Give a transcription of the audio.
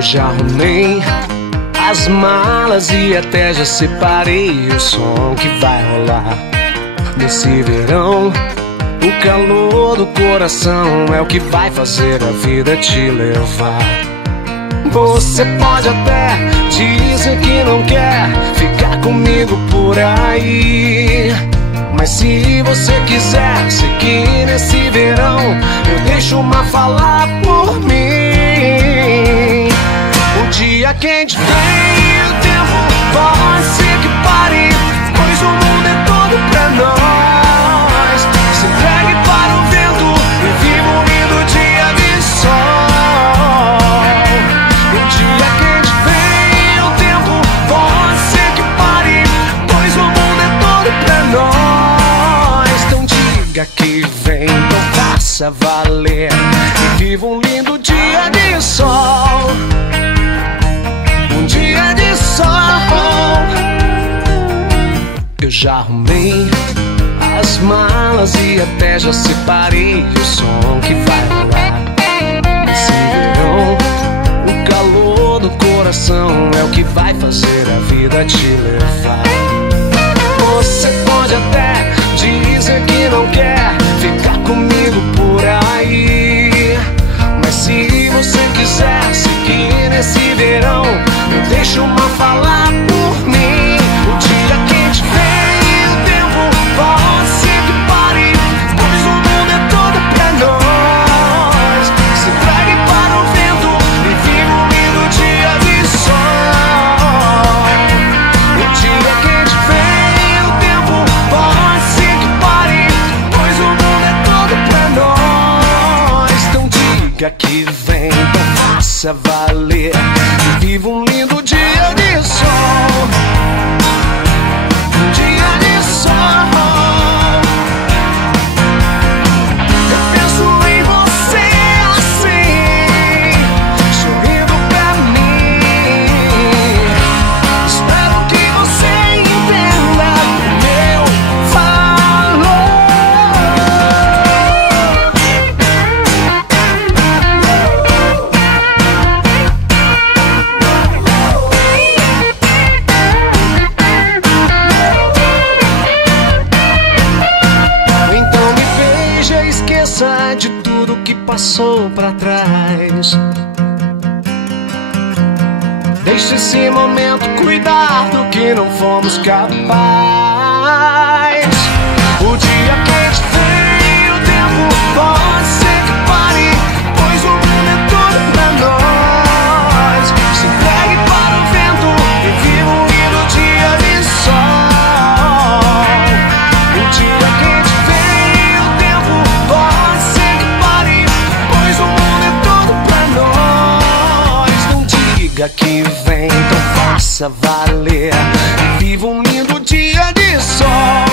Eu já arrumei as malas e até já separei o som que vai rolar nesse verão. O calor do coração é o que vai fazer a vida te levar. Você pode até dizer que não quer ficar comigo por aí, mas se você quiser seguir nesse verão, eu deixo uma falar por mim. Um dia quente vem e o tempo pode ser que pare, pois o mundo é todo pra nós. Se entregue para o vento e viva um lindo dia de sol. Um dia quente vem e o tempo pode ser que pare, pois o mundo é todo pra nós. Então diga que vem, então faça valer e viva um lindo dia de sol. Um dia de sol. Eu já arrumei as malas e até já separei o som que vai rolar nesse verão. O calor do coração é o que vai fazer a vida te levar. Você pode até dizer que não quer ficar comigo por aí, mas se você quiser seguir nesse verão, eu deixo uma falar por mim. O dia quente vem e o tempo pode ser que pare, pois o mundo é todo pra nós. Se entregue para o vento e viva um lindo dia de sol. O dia quente vem e o tempo pode ser que pare, pois o mundo é todo pra nós. Então diga que vem, então faça valer e viva um lindo dia de sol. Um dia de sol. Eu penso em você assim, sorrindo pra mim. Espero que você entenda o meu valor. Então me veja, esqueça de tudo que passou pra trás. Deixe esse momento cuidar do que não fomos capazes. O dia quente vem e o tempo pode ser que pare, pois o mundo é todo pra nós. Se entregue para o vento e viva um lindo dia de sol. O dia quente vem e o tempo pode ser que pare, pois o mundo é todo pra nós. Não diga que vem, então faça valer e viva um lindo dia de sol.